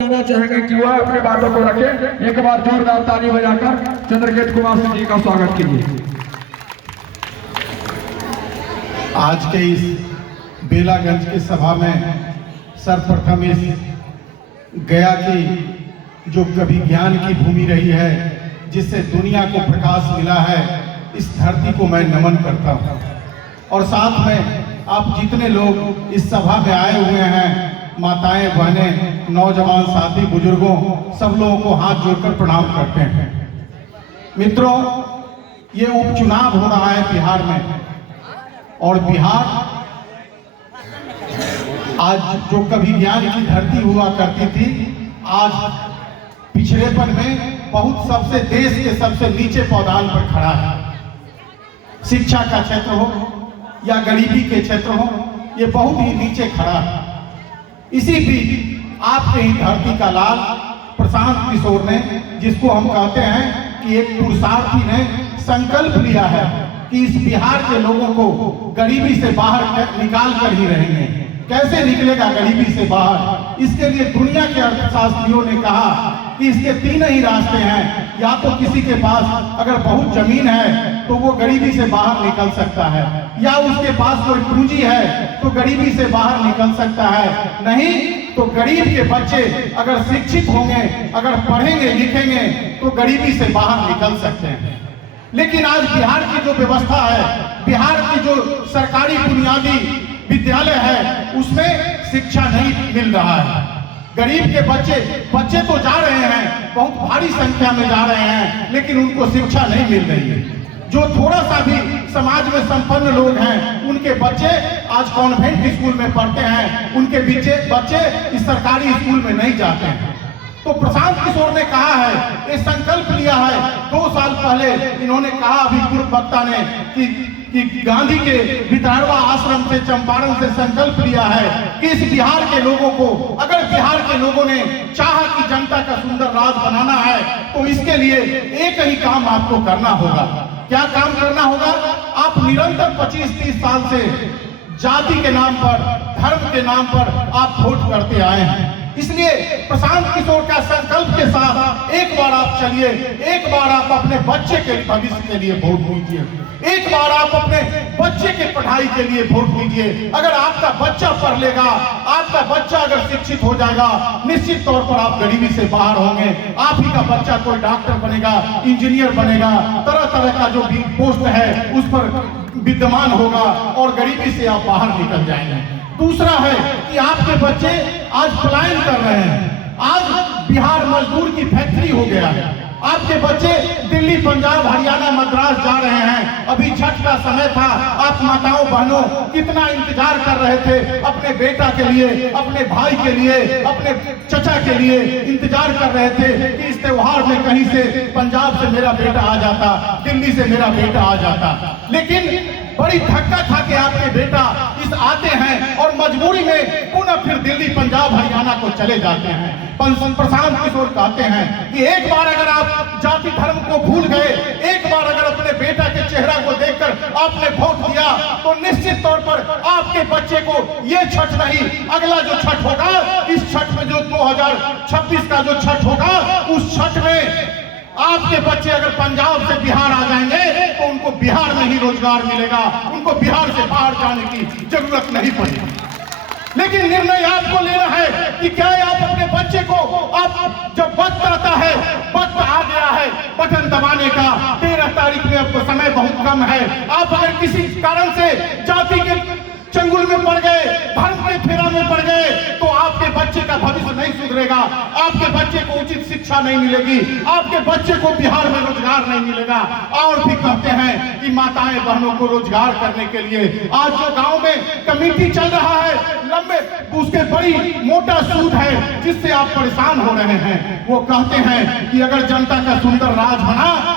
कहना चाहेंगे कि वह अपनी बातों को रखें। एक बार जोरदार ताली बजाकर चंद्रकेत कुमार सिंह जी का स्वागत कीजिए। आज के इस बेलागंज की सभा में सर्वप्रथम इस गया की जो कभी ज्ञान की भूमि रही है, जिससे दुनिया को प्रकाश मिला है, इस धरती को मैं नमन करता हूँ। और साथ में आप जितने लोग इस सभा में आए हुए हैं, माताएं, बहनें, नौजवान साथी, बुजुर्गों, सब लोगों को हाथ जोड़कर प्रणाम करते हैं। मित्रों, ये उपचुनाव हो रहा है बिहार में, और बिहार आज जो कभी ज्ञान की धरती हुआ करती थी, आज पिछड़ेपन में बहुत सबसे देश के सबसे नीचे पौधान पर खड़ा है। शिक्षा का क्षेत्र हो या गरीबी के क्षेत्र हो, ये बहुत ही नीचे खड़ा है। इसी बीच आपके ही धरती का लाल प्रशांत किशोर ने, जिसको हम कहते हैं कि एक पुरुषार्थी ने संकल्प लिया है कि इस बिहार के लोगों को गरीबी से बाहर निकाल कर ही रहेंगे। कैसे निकलेगा गरीबी से बाहर? इसके लिए दुनिया के अर्थशास्त्रियों ने कहा कि इसके तीन ही रास्ते हैं। या तो किसी के पास अगर बहुत जमीन है तो वो गरीबी से बाहर निकल सकता है, या उसके पास कोई पूंजी है तो गरीबी से बाहर निकल सकता है, नहीं तो गरीब के बच्चे अगर शिक्षित होंगे, अगर पढ़ेंगे लिखेंगे तो गरीबी से बाहर निकल सकते हैं। लेकिन आज बिहार की जो व्यवस्था है, बिहार की जो सरकारी बुनियादी विद्यालय है, उसमें शिक्षा नहीं मिल रहा है। गरीब के बच्चे तो जा रहे हैं, बहुत भारी संख्या में जा रहे हैं, लेकिन उनको शिक्षा नहीं मिल रही है। जो थोड़ा सा भी समाज में संपन्न लोग हैं, उनके बच्चे आज कॉन्वेंट स्कूल में पढ़ते हैं, उनके बच्चे इस सरकारी स्कूल में नहीं जाते हैं। तो प्रशांत किशोर ने कहा है, ये संकल्प लिया है 2 साल पहले, इन्होंने कहा अभी पूर्व वक्ता ने कि गांधी के विदारवा आश्रम से, चंपारण से संकल्प लिया है कि इस बिहार के लोगों को, अगर बिहार के लोगों ने चाहा कि जनता का सुंदर राज बनाना है, तो इसके लिए एक ही काम आपको करना होगा। क्या काम करना होगा? आप निरंतर 25-30 साल से जाति के नाम पर, धर्म के नाम पर आप वोट करते आए हैं। इसलिए प्रशांत किशोर का संकल्प के साथ एक बार आप चलिए, एक बार आप अपने बच्चे के भविष्य के लिए वोट दीजिए, एक बार आप अपने बच्चे के पढ़ाई के लिए वोट दीजिए। अगर आपका बच्चा पढ़ लेगा, आपका बच्चा अगर शिक्षित हो जाएगा, निश्चित तौर पर आप गरीबी से बाहर होंगे। आप ही का बच्चा कोई डॉक्टर बनेगा, इंजीनियर बनेगा, तरह तरह का जो भी पोस्ट है उस पर विद्यमान होगा, और गरीबी से आप बाहर निकल जाएंगे। दूसरा है कि आपके बच्चे आज पलायन कर रहे हैं। आज बिहार मजदूर की फैक्ट्री हो गया है। आपके बच्चे दिल्ली, पंजाब, हरियाणा, मद्रास जा रहे हैं। अभी छठ का समय था, आप माताओं बहनों कितना इंतजार कर रहे थे अपने बेटा के लिए, अपने भाई के लिए, अपने चचा के लिए इंतजार कर रहे थे कि इस त्योहार में कहीं से पंजाब से मेरा बेटा आ जाता, दिल्ली से मेरा बेटा आ जाता। लेकिन बड़ी धक्का खा के आपके बेटा इस आते हैं और मजबूरी में पुनः फिर दिल्ली, पंजाब, हरियाणा को चले जाते हैं। प्रशांत किशोर कहते हैं कि एक बार अगर आप जाति धर्म को भूल गए, एक बार अगर अपने बेटा के चेहरा को देखकर आपने वोट दिया, तो निश्चित तौर पर आपके बच्चे को ये छठ नहीं, अगला जो छठ होगा, इस छठ में जो 2026 का जो छठ होगा, उस छठ में आपके बच्चे अगर पंजाब से बिहार आ जाएंगे तो उनको बिहार में ही रोजगार मिलेगा, उनको बिहार से बाहर जाने की जरूरत नहीं पड़ेगी। लेकिन निर्णय आपको लेना है कि क्या आप अपने बच्चे को, आप जब वक्त आता है, वक्त आ गया है बटन दबाने का, 13 तारीख में आपको समय बहुत कम है। आप अगर किसी कारण से जाति के चंगुल में पड़ गए, धर्म के फेरा में पड़ गए, तो आपके बच्चे का भविष्य नहीं सुधरेगा, आपके बच्चे को उचित शिक्षा नहीं मिलेगी, आपके बच्चे को बिहार में रोजगार नहीं मिलेगा। और भी कहते हैं कि माताएं बहनों को रोजगार करने के लिए आज जो गांव में कमेटी चल रहा है, लंबे उसके बड़ी मोटा सूद है जिससे आप परेशान हो रहे हैं। वो कहते हैं कि अगर जनता का सुंदर राज बना